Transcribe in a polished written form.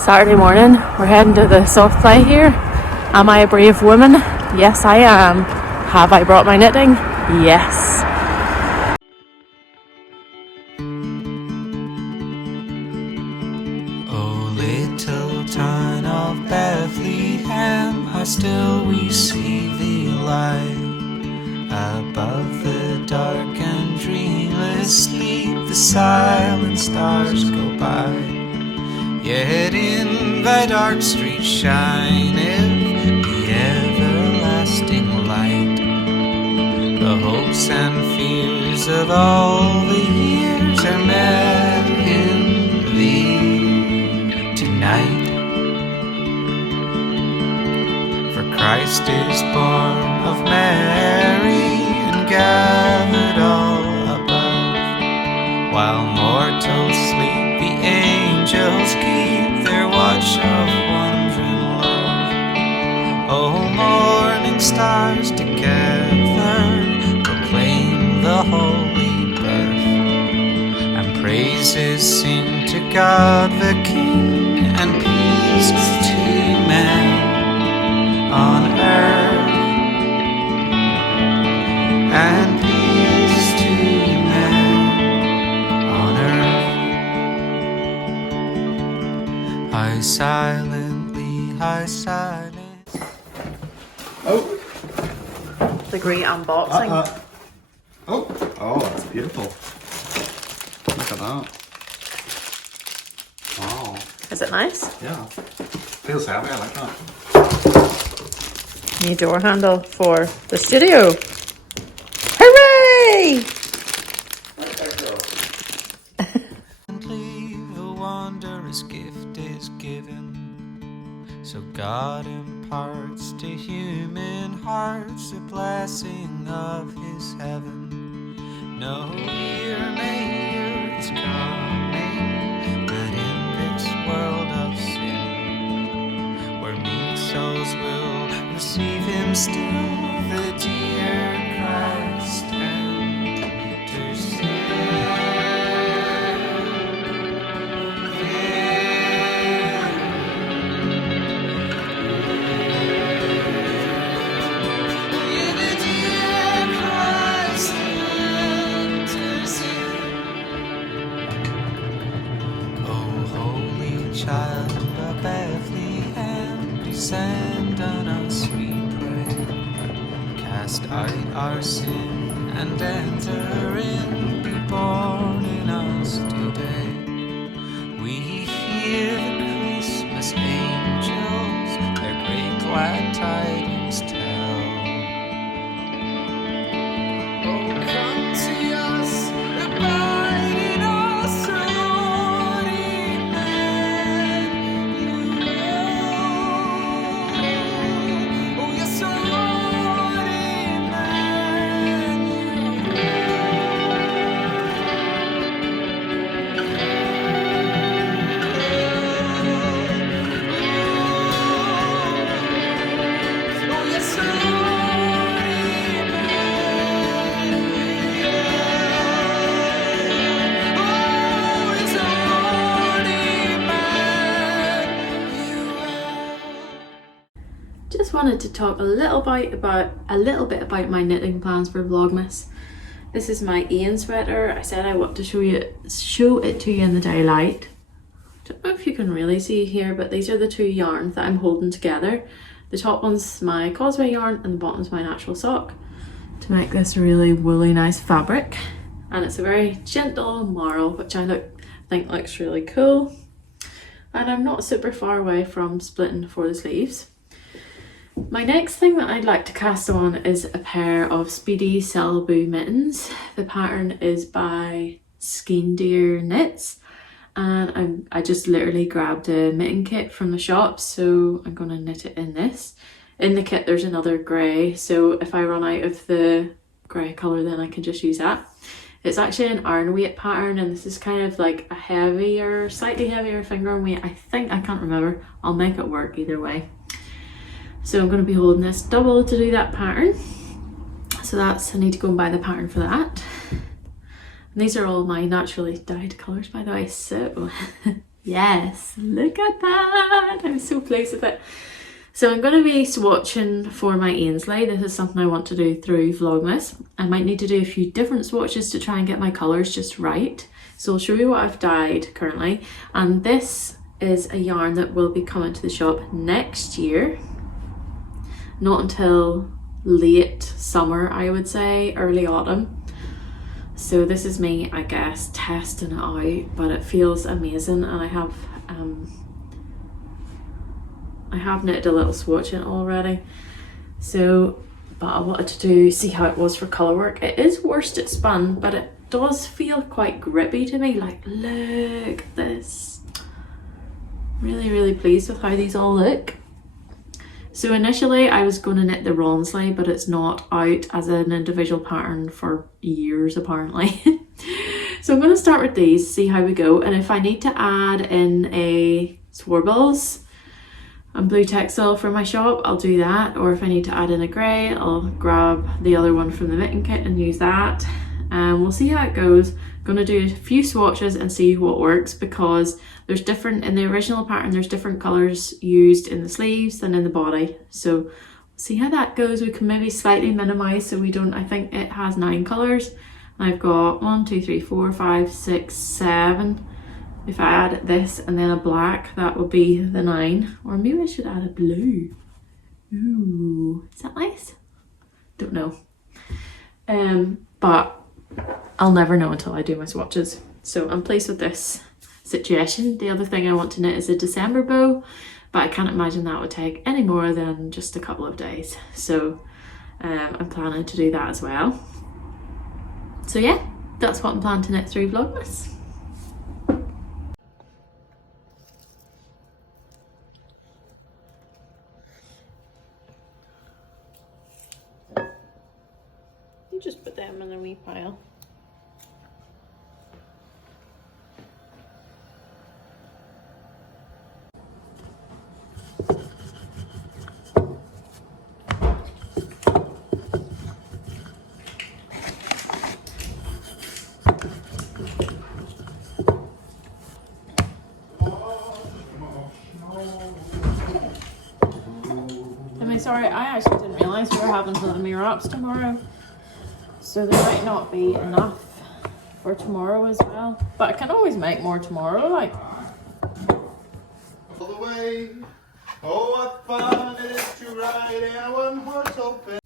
Saturday morning, we're heading to the soft play here. Am I a brave woman? Yes, I am. Have I brought my knitting? Yes. Oh, little town of Bethlehem, how still we see thee lie. Above the dark and dreamless sleep, the silent stars go by. Yet in thy dark street shineth the everlasting light. The hopes and fears of all the years are met in thee tonight. For Christ is born of Mary and gathered all above. While mortals sleep, the angels keep their watch of wondering love. Oh, morning stars together proclaim the holy birth, and praises sing to God the King, and peace to men on earth, and peace to men on earth. High silently, high silent. Oh, The great unboxing. oh, that's beautiful. Look at that. Wow. Is it nice? Yeah. Feels heavy, I like that. New door handle for the studio. Hooray! The wondrous gift is given, so God imparts to human hearts the blessing of his heaven. No year may hear is coming, but in this world of sin, where meek souls will receive him still, the dear Christ enters in. Child of Bethlehem, descend on us, we pray. Cast out our sin and enter in, be born in us today. We hear the Christmas angels their great glad tidings tell. Oh, come to us, abide in us, Lord, Just wanted to talk a little bit about my knitting plans for Vlogmas. This is my Ian sweater. I said I want to show it to you in the daylight. Don't know if you can really see here, but these are the two yarns that I'm holding together. The top one's my Causeway yarn and the bottom's my natural sock to make this a really woolly nice fabric. And it's a very gentle marl, which I think looks really cool. And I'm not super far away from splitting for the sleeves. My next thing that I'd like to cast on is a pair of Speedy Celeboo mittens. The pattern is by Skein Deer Knits, and I just literally grabbed a mitten kit from the shop, so I'm going to knit it in this. In the kit there's another grey, so if I run out of the grey colour then I can just use that. It's actually an iron weight pattern, and this is kind of like a slightly heavier finger weight. I can't remember. I'll make it work either way. So I'm going to be holding this double to do that pattern. So I need to go and buy the pattern for that. And these are all my naturally dyed colours, by the way, so Yes, look at that. I'm so pleased with it. So I'm going to be swatching for my Ainsley. This is something I want to do through Vlogmas. I might need to do a few different swatches to try and get my colours just right. So I'll show you what I've dyed currently. And this is a yarn that will be coming to the shop next year. Not until late summer, I would say, early autumn. So this is me, I guess, testing it out, but it feels amazing. And I have knitted a little swatch in it already. So, but I wanted to see how it was for colour work. It is worsted spun, but it does feel quite grippy to me. Like, look at this. Really, really pleased with how these all look. So initially I was going to knit the Ronsley, but it's not out as an individual pattern for years apparently. So I'm going to start with these, see how we go. And if I need to add in a Swarbles and blue textile for my shop, I'll do that. Or if I need to add in a grey, I'll grab the other one from the mitten kit and use that. And we'll see how it goes. I'm going to do a few swatches and see what works, because there's different, in the original pattern, there's different colours used in the sleeves than in the body. So we'll see how that goes. We can maybe slightly minimise so we don't, I think it has 9 colours. I've got 1, 2, 3, 4, 5, 6, 7. If I add this and then a black, that would be the 9. Or maybe I should add a blue. Ooh, is that nice? Don't know. But I'll never know until I do my swatches. So I'm pleased with this situation. The other thing I want to knit is a December bow, but I can't imagine that would take any more than just a couple of days. So I'm planning to do that as well. So yeah, that's what I'm planning to knit through Vlogmas. You just put them in a wee pile. Sorry, I actually didn't realise we were having Vladimir wraps tomorrow, so there might not be enough for tomorrow as well, but I can always make more tomorrow, like. All the way, oh what fun it is to ride in a one-horse open